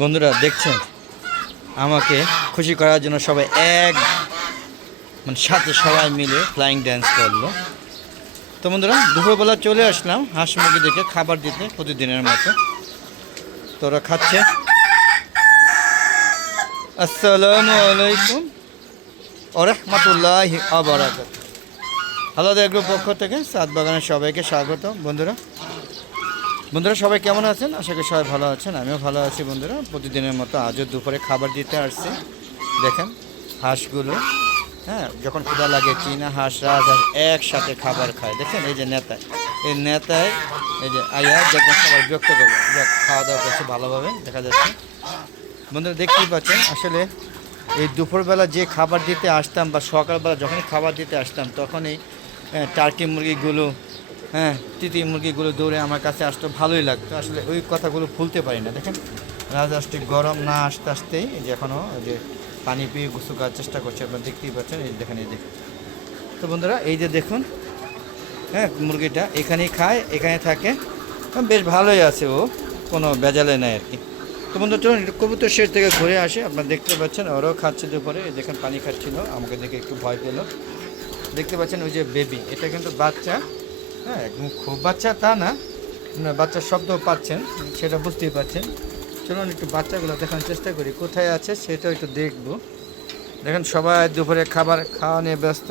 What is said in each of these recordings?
বন্ধুরা দেখছেন আমাকে খুশি করার জন্য সবাই এক সাথে সবাই মিলে ফ্লাইং ড্যান্স করলো। তো বন্ধুরা দুপুরবেলা চলে আসলাম হাঁস মুরগি দেখে খাবার দিতে প্রতিদিনের মতো। তো ওরা খাচ্ছে। আসসালামু আলাইকুম ওয়া রাহমাতুল্লাহি ওয়া বারাকাতুহু। আলাদা এগ্রোর পক্ষ থেকে সাত বাগানের সবাইকে স্বাগত। বন্ধুরা সবাই কেমন আছেন? আশা করি সবাই ভালো আছেন, আমিও ভালো আছি। বন্ধুরা প্রতিদিনের মতো আজও দুপুরে খাবার দিতে আসছি। দেখেন হাঁসগুলো, যখন ক্ষুধা লাগে চীনা হাঁস রাজহাঁস একসাথে খাবার খায়। দেখেন এই যে নেতায়, এই নেতায় এই যে আয়া দেখবেন সবাই বিরক্ত করবে, খাওয়া দাওয়া করছে ভালোভাবে দেখা যাচ্ছে। বন্ধুরা দেখতেই পাচ্ছেন আসলে এই দুপুরবেলা যে খাবার দিতে আসতাম বা সকালবেলা যখনই খাবার দিতে আসতাম তখনই টার্কি মুরগিগুলো তিতি মুরগিগুলো দৌড়ে আমার কাছে আসতো, ভালোই লাগতো। আসলে ওই কথাগুলো ভুলতে পারি না। দেখেন রাজহাঁসটি গরম না আসতে আসতেই যে এখনও যে পানি পেয়ে গোসল করার চেষ্টা করছে, আপনারা দেখতেই পাচ্ছেন। এই দেখেন, এই দেখুন। তো বন্ধুরা এই যে দেখুন, মুরগিটা এখানেই খায়, এখানে থাকে, বেশ ভালোই আছে, ও কোনো বেজালে নেয় আর কি। তো বন্ধু চলুন একটু কবুতর শেড থেকে ঘুরে আসে। আপনারা দেখতে পাচ্ছেন ওরাও খাচ্ছে দুপুরে। দেখেন পানি খাচ্ছিল, আমাকে দেখে একটু ভয় পেল। দেখতে পাচ্ছেন ওই যে বেবি, এটা কিন্তু বাচ্চা, একদম খুব বাচ্চা তা না, বাচ্চার শব্দ পাচ্ছেন সেটা বুঝতেই পারছেন। চলুন একটু বাচ্চাগুলো দেখানোর চেষ্টা করি, কোথায় আছে সেটাও একটু দেখব। দেখেন সবাই দুপুরে খাবার খাওয়া নিয়ে ব্যস্ত,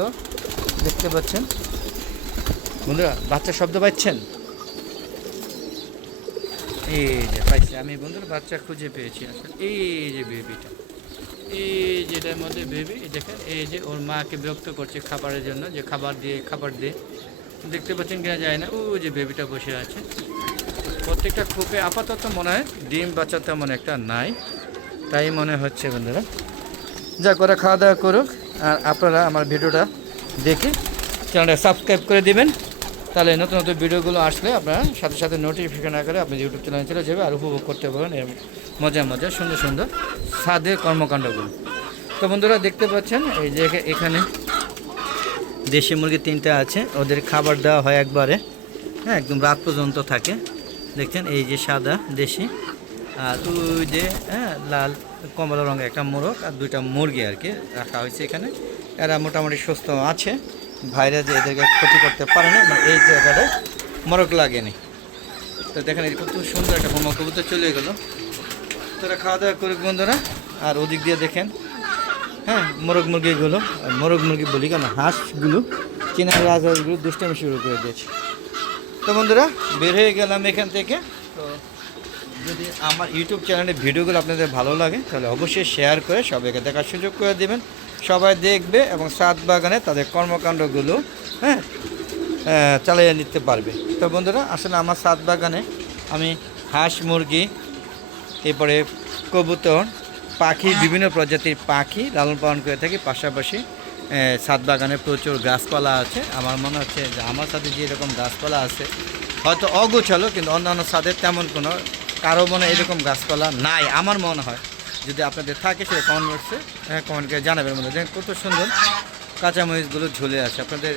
দেখতে পাচ্ছেন। বন্ধুরা বাচ্চার শব্দ পাচ্ছেন? এই যে পাইছি আমি বন্ধুরা, বাচ্চা খুঁজে পেয়েছি আসলে। এই যে বেবিটা, এই যেটার মধ্যে বেবি, দেখেন এই যে ওর মাকে বিরক্ত করছে খাবারের জন্য, যে খাবার দিয়ে দেখতে পাচ্ছেন কিনা যায় না। ও যে বেবিটা বসে আছে, প্রত্যেকটা খোপে আপাতত মনে হয় ডিম বাচ্চা তেমন একটা নাই, তাই মনে হচ্ছে। বন্ধুরা যা করে খাওয়া দাওয়া করুক, আর আপনারা আমার ভিডিওটা দেখে চ্যানেলটা সাবস্ক্রাইব করে দিবেন, তাহলে নতুন নতুন ভিডিওগুলো আসলে আপনারা সাথে সাথে নোটিফিকেশন আকারে আপনি ইউটিউব চ্যানেলে চলে যাবে আর উপভোগ করতে পারেন এর মজা সুন্দর সুন্দর স্বাদের কর্মকাণ্ডগুলো। তো বন্ধুরা দেখতে পাচ্ছেন এই যে এখানে দেশি মুরগি 3টা আছে, ওদের খাবার দেওয়া হয় একবারে, একদম রাত পর্যন্ত থাকে। দেখছেন এই যে সাদা দেশি, আর ওই যে লাল কমলা রঙের একটা মোরগ আর 2টা মুরগি আর কি রাখা হয়েছে এখানে। এরা মোটামুটি সুস্থ আছে, ভাইরাস যে এদেরকে ক্ষতি করতে পারে না, মানে এই জায়গাটায় মোরগ লাগেনি। তো দেখেন এই কত সুন্দর একটা বোমা কবুতর চলে গেলো। তোরা খাওয়া দাওয়া করুক বন্ধুরা। আর ওদিক দিয়ে দেখেন মোরগ মুরগিগুলো, মোরগ মুরগি বলি কেন, হাঁসগুলো চীনা রাজহাঁসগুলো দুষ্টামি শুরু করে দিয়েছে। তো বন্ধুরা বের হয়ে গেলাম এখান থেকে। তো যদি আমার ইউটিউব চ্যানেলের ভিডিওগুলো আপনাদের ভালো লাগে তাহলে অবশ্যই শেয়ার করে সবাইকে দেখার সুযোগ করে দেবেন, সবাই দেখবে এবং সাত বাগানে তাদের কর্মকাণ্ডগুলো চালিয়ে নিতে পারবে। তো বন্ধুরা আসলে আমার সাত বাগানে আমি হাঁস মুরগি, এরপরে কবুতর, পাখি, বিভিন্ন প্রজাতির পাখি লালন পালন করে থাকি। পাশাপাশি ছাদ বাগানে প্রচুর গাছপালা আছে। আমার মনে হচ্ছে যে আমার সাথে যেরকম গাছপালা আছে হয়তো অগোছালো, কিন্তু অন্যান্য ছাদের তেমন কোনো কারো মনে এরকম গাছপালা নাই আমার মনে হয়। যদি আপনাদের থাকে সেটা কমেন্ট বক্সে কমেন্ট করে জানাবেন। মনে দেখেন কত সুন্দর কাঁচামরিচগুলো ঝুলে আছে। আপনাদের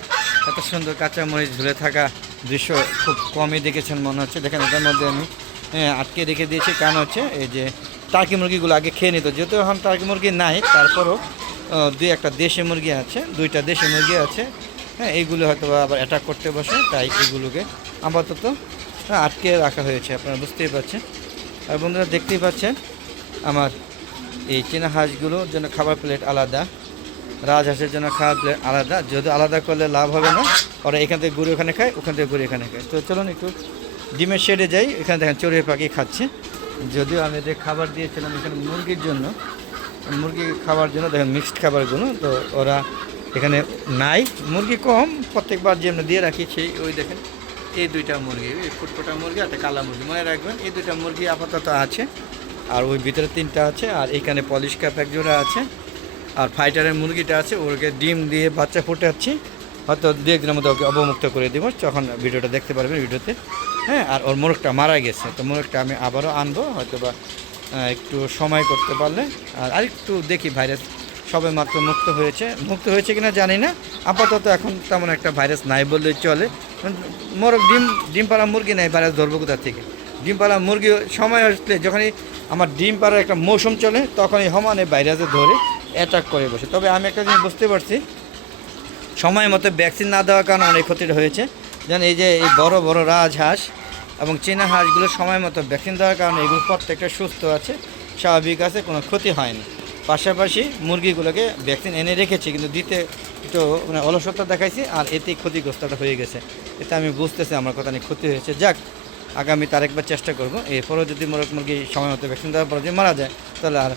এত সুন্দর কাঁচামরিচ ঝুলে থাকা দৃশ্য খুব কমই দেখেছেন মনে হচ্ছে। দেখেন এটার মধ্যে আমি আটকে রেখে দিয়েছি, কারণ হচ্ছে এই যে টার্কি মুরগিগুলো আগে খেয়ে নিত, যেহেতু এখন টার্কি মুরগি নাই, তারপরও 2-1টা দেশি মুরগি আছে, 2টা দেশি মুরগি আছে। এইগুলো হয়তো আবার অ্যাটাক করতে বসে, তাই এইগুলোকে আপাতত আটকে রাখা হয়েছে, আপনারা বুঝতেই পারছেন। আর বন্ধুরা দেখতেই পাচ্ছেন আমার এই চীনা হাঁসগুলোর জন্য খাবার প্লেট আলাদা, রাজহাঁসের জন্য খাবার প্লেট আলাদা। যদি আলাদা করলে লাভ হবে না, ওরা এখান থেকে ঘুরে ওখানে খায়, ওখান থেকে ঘুরে এখানে খায়। তো চলুন একটু ডিমের শেডে যাই। এখানে দেখেন চড়ুই পাখি খাচ্ছে, যদিও আমি এদের খাবার দিয়েছিলাম এখানে মুরগির জন্য, মুরগি খাবার জন্য। দেখেন মিক্সড খাবারগুলো, তো ওরা এখানে নাই, মুরগি কম, প্রত্যেকবার যেমন দিয়ে রাখি সেই ওই দেখেন এই 2টা মুরগি, এই ফুটফুটা মুরগি আর একটা কালা মুরগি, মনে রাখবেন এই 2টা মুরগি আপাতত আছে। আর ওই ভিতরে 3টা আছে, আর এখানে পলিশ ক্যাপ এক জোড়া আছে, আর ফাইটারের মুরগিটা আছে, ওকে ডিম দিয়ে বাচ্চা ফুটাচ্ছি, হয়তো 2-1 দিনের মধ্যে ওকে অবমুক্ত করে দিব, তখন ভিডিওটা দেখতে পারবেন ভিডিওতে। আর ওর মোরগটা মারা গেছে, তো মোরগটা আমি আবারও আনবো হয়তো বা একটু সময় করতে পারলে। আর আরেকটু দেখি ভাইরাস সবে মাত্র মুক্ত হয়েছে কিনা জানি না, আপাতত এখন তেমন একটা ভাইরাস নাই বললেই চলে। মোরগ ডিম পাড়া মুরগি নাই, ভাইরাস ধরবো কোথা থেকে? ডিম পাড়া মুরগি সময় আসলে যখনই আমার ডিম পাড়ার একটা মৌসুম চলে তখনই সমানে ভাইরাসে ধরে অ্যাটাক করে বসে। তবে আমি একটা জিনিস বুঝতে পারছি, সময় মতো ভ্যাকসিন না দেওয়ার কারণে অনেক ক্ষতিটা হয়েছে। যেন এই যে এই বড় বড় রাজহাঁস এবং চীনা হাঁসগুলো সময় মতো ভ্যাকসিন দেওয়ার কারণে এগুলো প্রত্যেকটা সুস্থ আছে, স্বাভাবিক আছে, কোনো ক্ষতি হয়নি। পাশাপাশি মুরগিগুলোকে ভ্যাকসিন এনে রেখেছি, কিন্তু দিতে একটু মানে অলসতা দেখাইছি, আর এতেই ক্ষতিগ্রস্তটা হয়ে গেছে। এতে আমি বুঝতেছি আমার কথা নিয়ে ক্ষতি হয়েছে। যাক, আগামী আরেকবার চেষ্টা করবো। এরপরেও যদি মোরগ মুরগি সময় মতো ভ্যাকসিন দেওয়ার পর যদি মারা যায়, তাহলে আর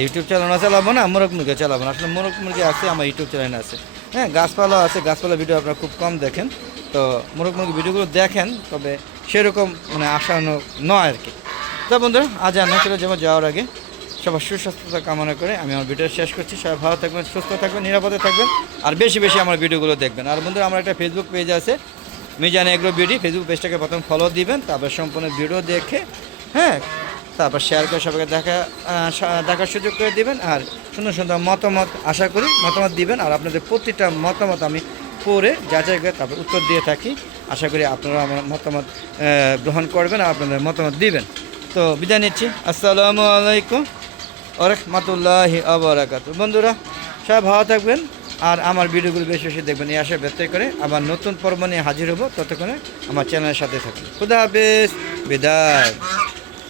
ইউটিউব চ্যানেল চালাবো না, মোরগ মুরগি চালাবো না। আসলে মোরগ মুরগি আছে, আমার ইউটিউব চ্যানেল আছে। হ্যাঁ, গাছপালা আছে, গাছপালা ভিডিও আপনারা খুব কম দেখেন। তো মোরগ মুরগি ভিডিওগুলো দেখেন, তবে সেরকম মানে আশানো নয় আর কি। তো বন্ধুরা, আজ আমরা চলে যাবো, যাওয়ার আগে সবার সুস্বাস্থ্যতা কামনা করে আমি আমার ভিডিও শেষ করছি। সবাই ভালো থাকবেন, সুস্থ থাকবেন, নিরাপদে থাকবেন, আর বেশি বেশি আমার ভিডিওগুলো দেখবেন। আর বন্ধুরা, আমার একটা ফেসবুক পেজ আছে, মিজান এগ্রো বিডি। ফেসবুক পেজটাকে প্রথম ফলো দিবেন, তারপর সম্পূর্ণ ভিডিও দেখে, হ্যাঁ, তারপর শেয়ার করে সবাইকে দেখার সুযোগ করে দিবেন। আর সুন্দর সুন্দর মতামত আশা করি মতামত দিবেন, আর আপনাদের প্রতিটা মতামত আমি পড়ে যাচাই করে তারপর উত্তর দিয়ে থাকি। আশা করি আপনারা আমার মতামত গ্রহণ করবেন আর আপনাদের মতামত দিবেন। তো বিদায় নিচ্ছি, আসসালামু আলাইকুম ওয়া রাহমাতুল্লাহি ওয়া বারাকাতুহু। বন্ধুরা, সবাই ভালো থাকবেন, আর আমার ভিডিওগুলো বেশি বেশি দেখবেন। এই আশা ব্যক্ত করে আবার নতুন পর্ব নিয়ে হাজির হব। ততক্ষণে আমার চ্যানেলের সাথে থাকুন। খুদা হাফেজ, বিদায়।